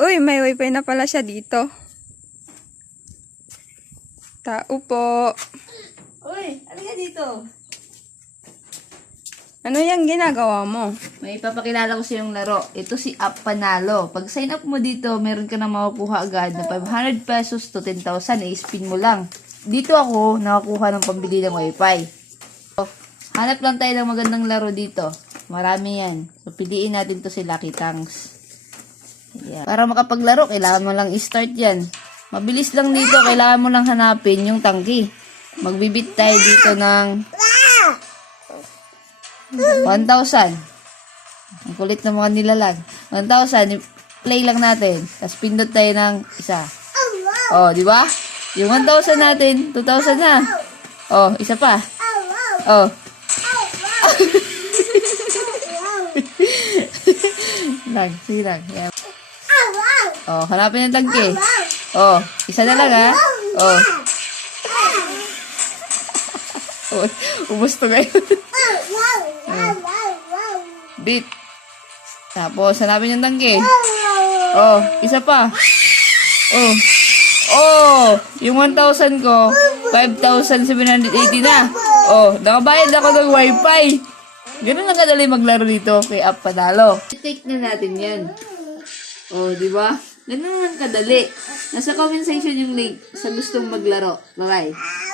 Uy, may wifi na pala siya dito. Tao po. Uy, ano ka dito? Ano yung ginagawa mo? May ipapakilala ko sa yung laro. Ito si App Panalo. Pag sign up mo dito, meron ka na makukuha agad na 500 pesos to 10,000. I-spin mo lang. Dito ako nakakuha ng pambili ng wifi. So, hanap lang tayo ng magandang laro dito. Marami yan. So, piliin natin to si Lucky Tanks. Ayan. Para makapaglaro, kailangan mo lang i-start yan. Mabilis lang dito, kailangan mo lang hanapin yung tangki. Magbibit tayo dito ng 1,000. Ang kulit ng mga nilalag. 1,000, play lang natin. Tapos pindot tayo ng isa. Oh, di ba? Yung 1,000 natin, 2,000 na. Oh, isa pa. Oh. lang, sige. Yan. Oh, hanapin yung tangke. Oh, isa na lang ha. Oh. Oh, ubos to ngayon. Bit. Tapos, hanapin yung tangke. Oh, isa pa. Oh. Oh, yung 1,000 ko, 5,780 na. Oh, nakabayad ako ng wifi. Ganun lang kadali maglaro dito kay App Panalo. Take na natin yan. Oh, di ba? Ganun lang kadali. Nasa comment section yung link sa gustong maglaro. Bye-bye.